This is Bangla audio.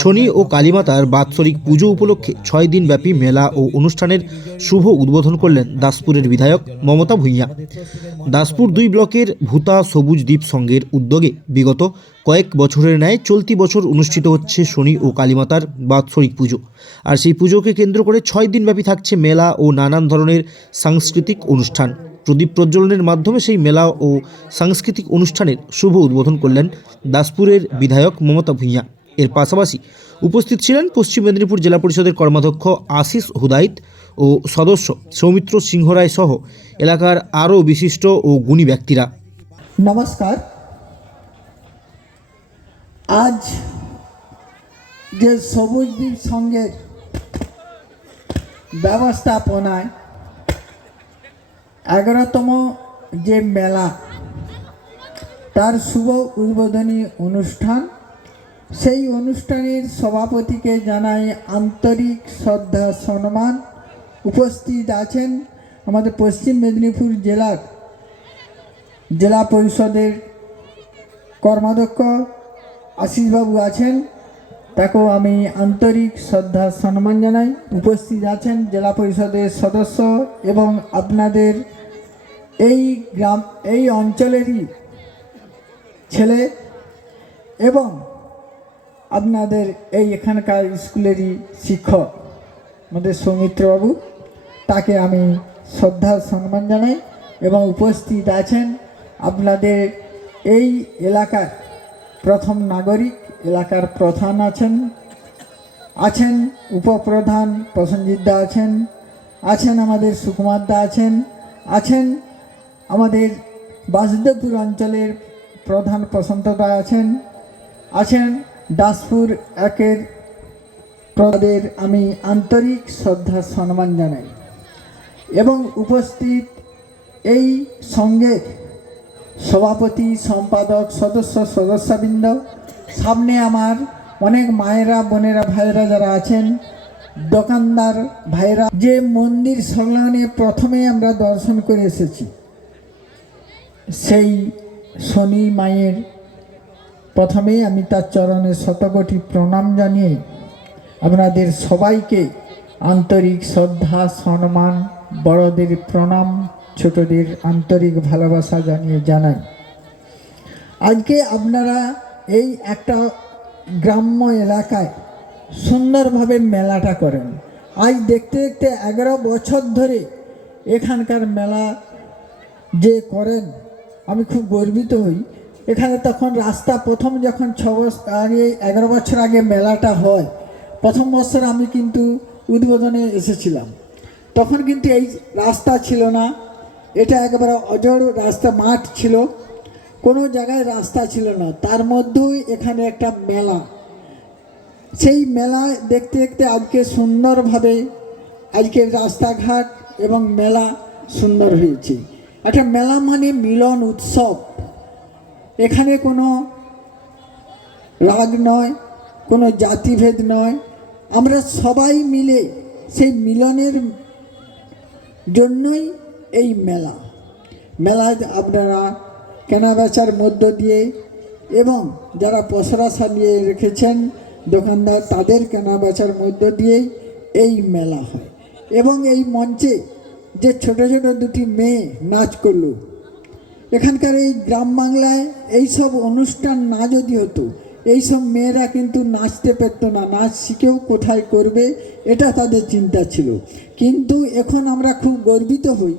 শনি ও কালীমাতার বাৎসরিক পুজো উপলক্ষে ছয় দিনব্যাপী মেলা ও অনুষ্ঠানের শুভ উদ্বোধন করলেন দাসপুরের বিধায়ক মমতা ভূঁইয়া। দাসপুর দুই ব্লকের ভূতা সবুজ দ্বীপ সংঘের উদ্যোগে বিগত কয়েক বছরের ন্যায় চলতি বছর অনুষ্ঠিত হচ্ছে শনি ও কালীমাতার বাৎসরিক পুজো। আর সেই পুজোকে কেন্দ্র করে ছয় দিনব্যাপী থাকছে মেলা ও নানান ধরনের সাংস্কৃতিক অনুষ্ঠান। প্রদীপ প্রজ্বলনের মাধ্যমে সেই মেলা ও সাংস্কৃতিক অনুষ্ঠানের শুভ উদ্বোধন করলেন দাসপুরের বিধায়ক মমতা ভূঁইয়া। এর পাশাপাশি উপস্থিত ছিলেন পশ্চিম মেদিনীপুর জেলা পরিষদের কর্মাধ্যক্ষ আশিস হুদাইত ও সদস্য সৌমিত্র সিংহরায় সহ এলাকার আরও বিশিষ্ট ও গুণী ব্যক্তিরা। নমস্কার। আজ যে সবুজ দ্বীপ সংঘের ব্যবস্থাপনায় এগারোতম যে মেলা, তার শুভ উদ্বোধনী অনুষ্ঠান সেই অনুষ্ঠানের সভাপতিকে জানাই আন্তরিক শ্রদ্ধা, সম্মান। উপস্থিত আছেন আমাদের পশ্চিম মেদিনীপুর জেলার জেলা পরিষদের কর্মাধ্যক্ষ আশিসবাবু আছেন। তাকেও আমি আন্তরিক শ্রদ্ধা, সম্মান জানাই। উপস্থিত আছেন জেলা পরিষদের সদস্য এবং আপনাদের এই গ্রাম, এই অঞ্চলেরই ছেলে এবং আপনাদের এই এখানকার স্কুলেরই শিক্ষক আমাদের সৌমিত্রবাবু, তাকে আমি শ্রদ্ধা সম্মান জানাই এবং উপস্থিত আছেন আপনাদের এই এলাকার প্রথম নাগরিক, এলাকার প্রধান আছেন আছেন উপপ্রধান প্রসেনজিৎ দা আছেন আছেন আমাদের সুকুমার দা আছেন আছেন আমাদের বাসুদেবপুর অঞ্চলের প্রধান প্রশান্ত দা আছেন আছেন দাসপুর একের প্রদের আমি আন্তরিক শ্রদ্ধা, সম্মান জানাই এবং উপস্থিত এই সঙ্গের সভাপতি, সম্পাদক, সদস্য, সদস্যবৃন্দ, সামনে আমার অনেক মায়েরা, বোনেরা, ভাইয়েরা যারা আছেন, দোকানদার ভাইরা যে মন্দির সংলগ্নে প্রথমে আমরা দর্শন করে এসেছি, সেই শনি মায়ের প্রথমেই আমি তার চরণে শতকোটি প্রণাম জানিয়ে আপনাদের সবাইকে আন্তরিক শ্রদ্ধা, সম্মান, বড়দের প্রণাম, ছোটদের আন্তরিক ভালোবাসা জানিয়ে জানাই। আজকে আপনারা এই একটা গ্রাম্য এলাকায় সুন্দরভাবে মেলাটা করেন। আজ দেখতে দেখতে এগারো বছর ধরে এখানকার মেলা যে করেন, আমি খুব গর্বিত হই। এখানে তখন রাস্তা প্রথম যখন ছ বছর আগে এগারো বছর আগে মেলাটা হয়, প্রথম বছর আমি কিন্তু উদ্বোধনে এসেছিলাম। তখন কিন্তু এই রাস্তা ছিল না। এটা একেবারে অজড় রাস্তা, মাঠ ছিল। কোনো জায়গায় রাস্তা ছিল না। তার মধ্যেই এখানে একটা মেলা। সেই মেলা দেখতে দেখতে আজকে সুন্দরভাবে আজকের রাস্তাঘাট এবং মেলা সুন্দর হয়েছে। একটা মেলা মানে মিলন উৎসব। এখানে কোনো রাগ নয়, কোনো জাতিভেদ নয়। আমরা সবাই মিলে সেই মিলনের জন্যই এই মেলা। মেলায় আপনারা কেনাবেচার মধ্য দিয়ে এবং যারা পসরা সাজিয়ে রেখেছেন দোকানদার, তাদের কেনাবেচার মধ্য দিয়েই এই মেলা হয়। এবং এই মঞ্চে যে ছোট ছোট দুটি মেয়ে নাচ করল এখানকার এই গ্রাম বাংলায় এইসব অনুষ্ঠান না যদি হতো এইসব মেয়েরা কিন্তু নাচতে পারতো না, নাচ শিখেও কোথায় করবে, এটা তাদের চিন্তা ছিল। কিন্তু এখন আমরা খুব গর্বিত হই